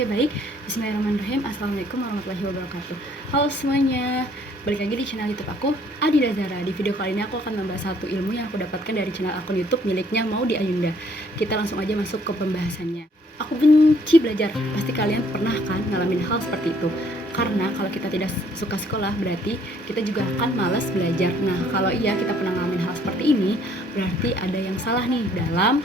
Oke, baik. Bismillahirrahmanirrahim. Assalamualaikum warahmatullahi wabarakatuh. Halo semuanya, balik lagi di channel YouTube aku, Adida Zara. Di video kali ini aku akan membahas satu ilmu yang aku dapatkan dari channel akun YouTube miliknya Maudy Ayunda. Kita langsung aja masuk ke pembahasannya. Aku benci belajar. Pasti kalian pernah kan ngalamin hal seperti itu. Karena kalau kita tidak suka sekolah, berarti kita juga akan malas belajar. Nah, kalau iya kita pernah ngalamin hal seperti ini, berarti ada yang salah nih dalam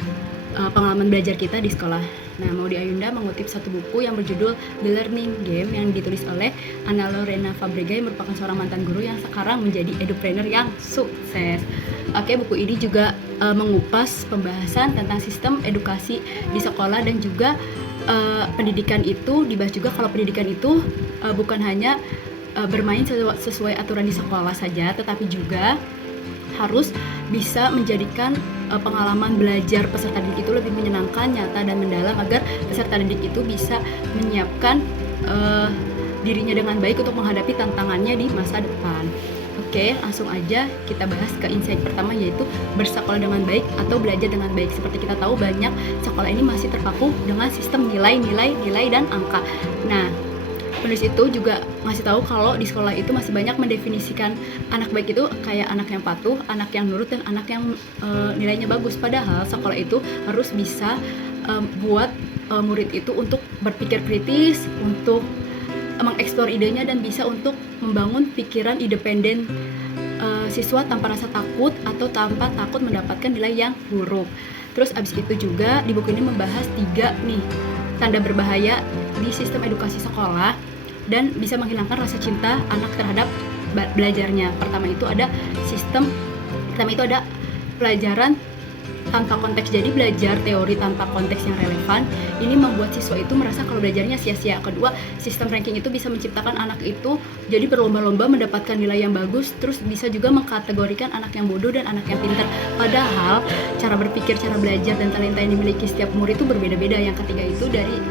pengalaman belajar kita di sekolah. Nah, Maudy Ayunda mengutip satu buku yang berjudul The Learning Game yang ditulis oleh Anna Lorena Fabrega yang merupakan seorang mantan guru yang sekarang menjadi edupreneur yang sukses. Oke, buku ini juga mengupas pembahasan tentang sistem edukasi di sekolah dan juga pendidikan itu dibahas juga kalau pendidikan itu bukan hanya bermain sesuai aturan di sekolah saja, tetapi juga harus bisa menjadikan pengalaman belajar peserta didik itu lebih menyenangkan, nyata, dan mendalam agar peserta didik itu bisa menyiapkan dirinya dengan baik untuk menghadapi tantangannya di masa depan. Oke, langsung aja kita bahas ke insight pertama, yaitu bersekolah dengan baik atau belajar dengan baik. Seperti kita tahu, banyak sekolah ini masih terpaku dengan sistem nilai, dan angka. Nah, penulis itu juga ngasih tahu kalau di sekolah itu masih banyak mendefinisikan anak baik itu kayak anak yang patuh, anak yang nurut, dan anak yang nilainya bagus. Padahal sekolah itu harus bisa buat murid itu untuk berpikir kritis, untuk mengeksplor idenya, dan bisa untuk membangun pikiran independen siswa tanpa rasa takut atau tanpa takut mendapatkan nilai yang buruk. Terus abis itu juga di buku ini membahas 3 nih tanda berbahaya di sistem edukasi sekolah dan bisa menghilangkan rasa cinta anak terhadap belajarnya. Pertama itu ada pelajaran tanpa konteks. Jadi belajar teori tanpa konteks yang relevan ini membuat siswa itu merasa kalau belajarnya sia-sia. Kedua, sistem ranking itu bisa menciptakan anak itu jadi berlomba-lomba mendapatkan nilai yang bagus, terus bisa juga mengkategorikan anak yang bodoh dan anak yang pintar. Padahal cara berpikir, cara belajar, dan talenta yang dimiliki setiap murid itu berbeda-beda. Yang ketiga itu dari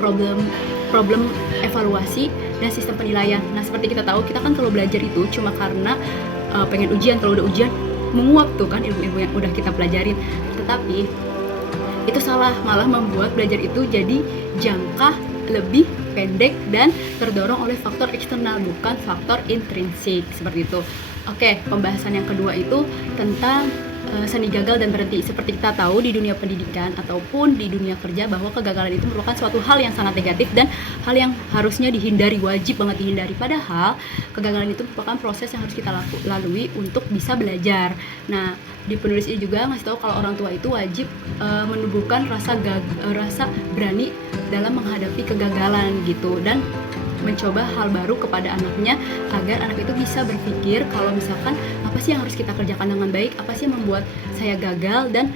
problem evaluasi dan sistem penilaian. Nah, seperti kita tahu, kita kan kalau belajar itu cuma karena pengen ujian. Kalau udah ujian menguap tuh kan ilmu-ilmu yang udah kita pelajarin, tetapi itu salah, malah membuat belajar itu jadi jangka lebih pendek dan terdorong oleh faktor eksternal, bukan faktor intrinsik, seperti itu. Oke, pembahasan yang kedua itu tentang seni gagal dan berhenti. Seperti kita tahu di dunia pendidikan ataupun di dunia kerja bahwa kegagalan itu merupakan suatu hal yang sangat negatif dan hal yang harusnya dihindari, wajib banget dihindari. Padahal kegagalan itu merupakan proses yang harus kita lalui untuk bisa belajar. Nah, di penulis ini juga ngasih tahu kalau orang tua itu wajib menumbuhkan rasa berani dalam menghadapi kegagalan gitu, dan mencoba hal baru kepada anaknya agar anak itu bisa berpikir kalau misalkan apa sih yang harus kita kerjakan dengan baik, apa sih yang membuat saya gagal, dan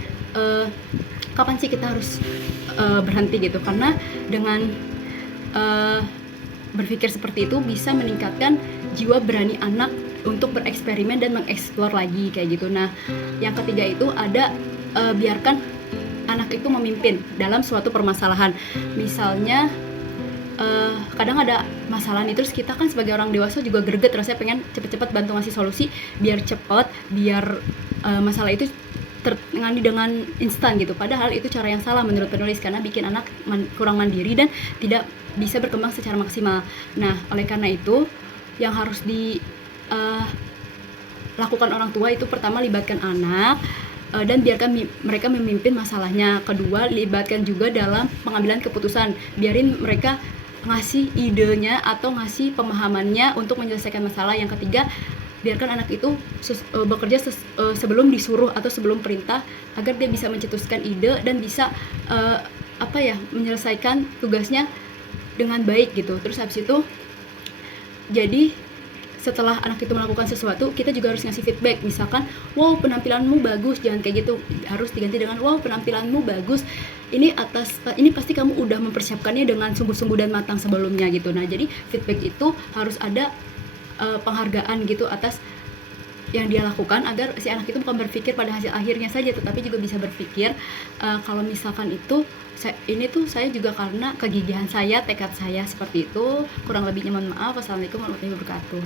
kapan sih kita harus berhenti gitu. Karena dengan berpikir seperti itu bisa meningkatkan jiwa berani anak untuk bereksperimen dan mengeksplor lagi kayak gitu. Nah, yang ketiga itu ada biarkan anak itu memimpin dalam suatu permasalahan. Misalnya kadang ada masalah nih, terus kita kan sebagai orang dewasa juga greget, rasanya pengen cepet-cepet bantu ngasih solusi biar cepet, biar masalah itu tertangani dengan instan gitu. Padahal itu cara yang salah menurut penulis, karena bikin anak kurang mandiri dan tidak bisa berkembang secara maksimal. Nah, oleh karena itu yang harus dilakukan orang tua itu pertama libatkan anak dan biarkan mereka memimpin masalahnya. Kedua, libatkan juga dalam pengambilan keputusan, biarin mereka ngasih idenya atau ngasih pemahamannya untuk menyelesaikan masalah. Yang ketiga, biarkan anak itu bekerja sebelum disuruh atau sebelum perintah agar dia bisa mencetuskan ide dan bisa menyelesaikan tugasnya dengan baik gitu. Terus habis itu, jadi setelah anak itu melakukan sesuatu, kita juga harus ngasih feedback. Misalkan, wow penampilanmu bagus, jangan kayak gitu, harus diganti dengan wow penampilanmu bagus, ini pasti kamu udah mempersiapkannya dengan sungguh-sungguh dan matang sebelumnya gitu. Nah, jadi feedback itu harus ada penghargaan gitu atas yang dia lakukan, agar si anak itu bukan berpikir pada hasil akhirnya saja, tetapi juga bisa berpikir kalau misalkan itu saya juga karena kegigihan saya, tekad saya seperti itu. Kurang lebihnya mohon maaf. Wassalamualaikum warahmatullahi wabarakatuh.